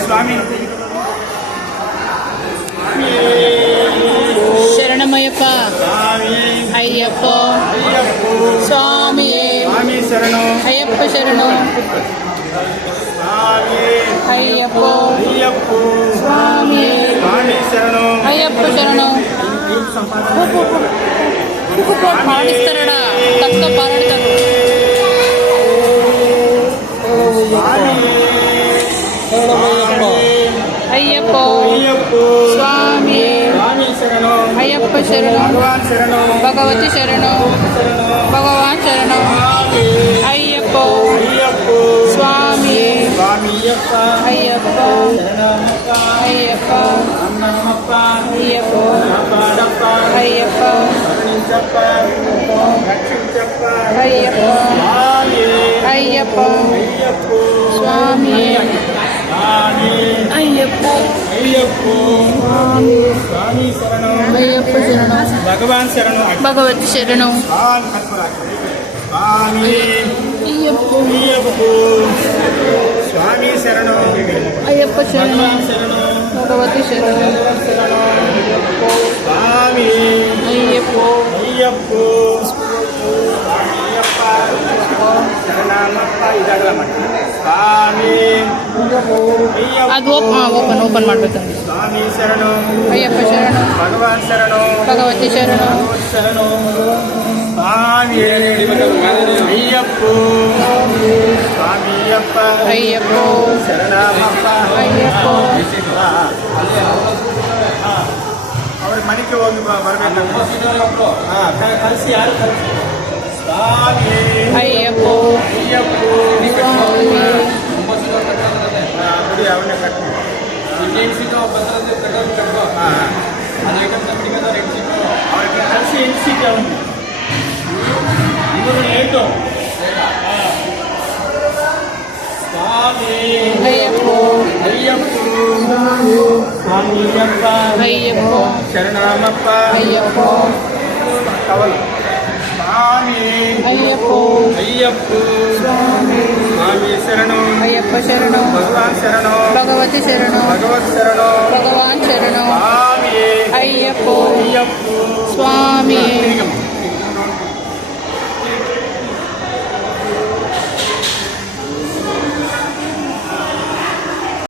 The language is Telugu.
స్వామి శరణమయ్యప్ప అయ్యప్ప స్వామి శరణం అయ్యప్ప శరణం అయ్యప్ప స్వామి శరణం అయ్యప్ప శరణం పాడిస్తారడా తక్కువ పారాడతారు అయ్యప్ప స్వామి అయ్యప్ప శరణం భగవతి శరణం భగవాన్ శరణం అయ్యప్ప స్వామి అయ్యప్ప అయ్యప్ప అయ్యప్ప అయ్యప్ప అయ్యప్ప స్వామి అయ్యప్ప అయ్యప్ప శరణం భగవాన్ శరణం భగవతి శరణం స్వామి శరణం అయ్యప్ప శరణం భగవతి శరణం స్వామి అయ్యప్ప అయ్యప్ప ಸ್ವಾಮಿ ಅದು ಓಪನ್ ಮಾಡ್ಬೇಕಂದ್ರೆ ಸ್ವಾಮಿ ಶರಣು ಅಯ್ಯಪ್ಪ ಶರಣು ಭಗವಾನ್ ಶರಣು ಭಗವತಿ ಶರಣು ಶರಣು ಸ್ವಾಮಿ ಅಯ್ಯಪ್ಪ ಸ್ವಾಮಿಯಪ್ಪ ಅಯ್ಯಪ್ಪ ಶರಣಮಪ್ಪ ಅಯ್ಯಪ್ಪ ಅವ್ರ ಮನೆಗೆ ಹೋಗಿ ಬರಬೇಕು ಕಳಿಸಿ ಯಾರು ಸ್ವಾಮಿ ಅಯ್ಯಪ್ಪ ಅಯ್ಯಪ್ಪ ಗುಡಿ ಅವನೇ ಕಟ್ಟಿ ಅವ್ರಿಗೆ ಕಳಿಸಿ ಎಣಿಸಿದ್ದೆ ಅವನು ಇವರು ಲೇಟು ಸ್ವಾಮಿ ಅಯ್ಯಪ್ಪ ಅಯ್ಯಪ್ಪ ಸ್ವಾಮಿಯಪ್ಪ ಅಯ್ಯಪ್ಪ ಶರಣಮಪ್ಪ ಅಯ್ಯಪ್ಪ ಕವಲು ಸ್ವಾಮಿ ಅಯ್ಯಪ್ಪ ಅಯ್ಯಪ್ಪ ಸ್ವಾಮಿ ಶರಣು ಅಯ್ಯಪ್ಪ ಶರಣು ಭಗವಾನ್ ಶರಣು ಭಗವತಿ ಶರಣು ಭಗವತ್ ಶರಣು ಭಗವಾನ್ ಶರಣು ಸ್ವಾಮಿ ಅಯ್ಯಪ್ಪ ಅಯ್ಯಪ್ಪ ಸ್ವಾಮಿ